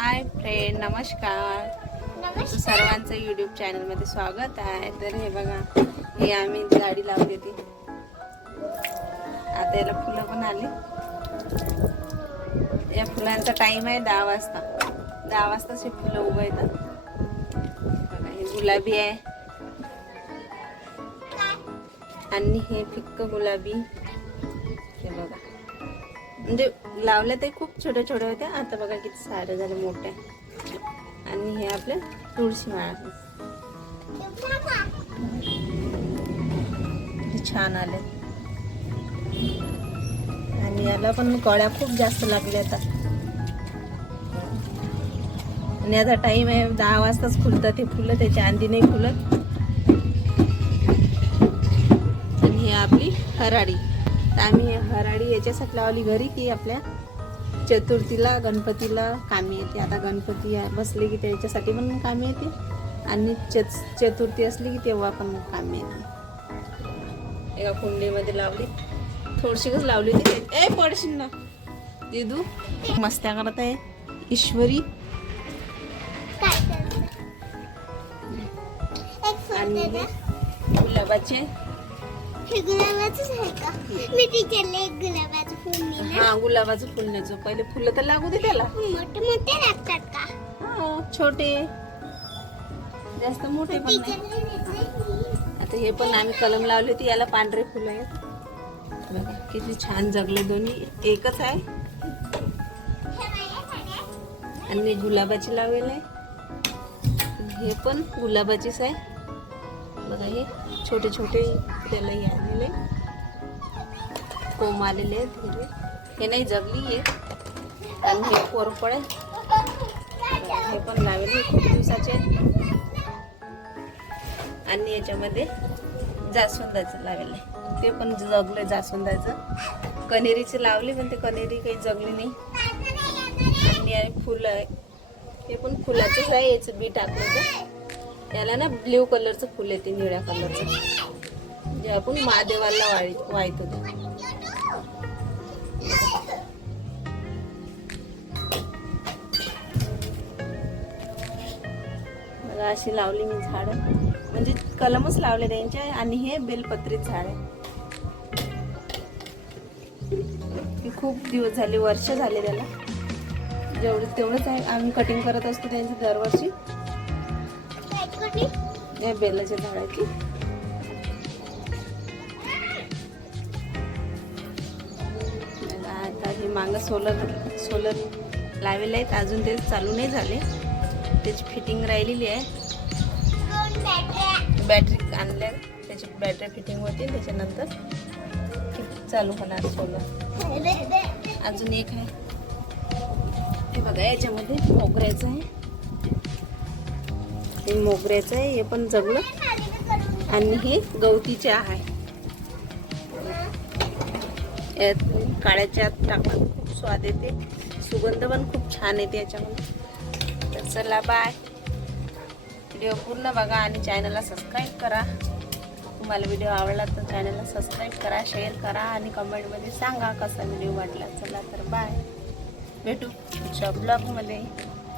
Hi friend, नमस्कार. तुमचं सर्वांचं यूट्यूब चॅनलमध्ये स्वागत आहे. तर हे बघा, हे आम्ही झाडी लावली होती. आता याला फुलं पण आली. या फुलांचा टाइम आहे 10 वाजता. 10 वाजताच हे फुलं उभं येतात. बघा, हे गुलाबी आहे आणि हे फिक्क गुलाबी. हे बघा, म्हणजे लावले ते खूप छोटे छोटे होते. आता बघा किती सारे झाले मोठे. आणि हे आपले तुळशी माळा छान आले. आणि याला पण कळ्या खूप जास्त लागल्या आता. आणि आता टाइम आहे 10 वाजताच फुलतात हे फुलं, त्याच्या आधी नाही फुलत. आणि ही आपली हराळी. तर आम्ही हराळी याच्यासाठी लावली घरी की आपल्या चतुर्थीला गणपतीला कामी येते. आता गणपती बसले की त्याच्यासाठी पण कामी येते आणि चतुर्थी असली की तेव्हा पण कामी येते. एका कुंडीमध्ये लावली, थोडीशीच लावली होती. ए पडशील ना दिदू, मस्त्या करत आहे ईश्वरी. आणि गुलाबाचे हा गुलाबाचं फुल न्यायचं. पहिले फुलं तर लागू दे त्याला. मोठे मोठे लागतात का? हा, छोटे जास्त मोठे पण नाही. आता हे पण आम्ही कलम लावली होती. याला पांढरे फुलं आहेत बघा, किती छान जगले. दोन्ही एकच आहे. आणि गुलाबाची लावलेलं आहे. हे पण गुलाबाचीच आहे बघा. हे छोटे छोटे त्यालाही आलेले, कोंब आलेले आहेत हिरवे. हे नाही जगली आहे. आणि हे कोरफड आहे, हे पण लावले खूप दिवसाचे. आणि याच्यामध्ये जास्वंदाचं लावलेलं आहे, ते पण जगले. जास्वंदाचं कनेरीचे लावले पण ते कनेरी काही जगली नाही. आणि फुलं आहे, हे पण फुलाचंच आहे. याचं बी टाकलं तर याला ना ब्ल्यू कलरचं फुल येते, निळ्या कलरचं, जे आपण महादेवाला वाहतो ते. बघा अशी लावली मी झाडं, म्हणजे कलमच लावले त्यांचे. आणि हे बेलपत्रीत झाड आहे. खूप दिवस झाले, वर्ष झाले त्याला. तेवढंच आहे. आम्ही कटिंग करत असतो त्यांची दरवर्षी, या बेलाच्या झाडाची. आता हे मागं सोलर लावलेले आहेत. अजून ते चालू नाही झाले, त्याची फिटिंग राहिलेली आहे. बॅटरी आणल्या, त्याची बॅटरी फिटिंग होती, त्याच्यानंतर चालू होणार सोलर. अजून एक आहे हे बघा, याच्यामध्ये मोगऱ्याचं आहे. हे मोगऱ्याचं आहे, हे पण जगलं. आणि हे गवतीचे आहे. यात काळ्याच्या टाकून खूप स्वाद येते, सुगंध पण खूप छान येते याच्यामध्ये. तर चला बाय. व्हिडिओ पूर्ण बघा आणि चॅनलला सबस्क्राईब करा. तुम्हाला व्हिडिओ आवडला तर चॅनलला सबस्क्राईब करा, शेअर करा आणि कमेंटमध्ये सांगा कसा व्हिडिओ वाटला. चला तर बाय, भेटू पुढच्या ब्लॉगमध्ये.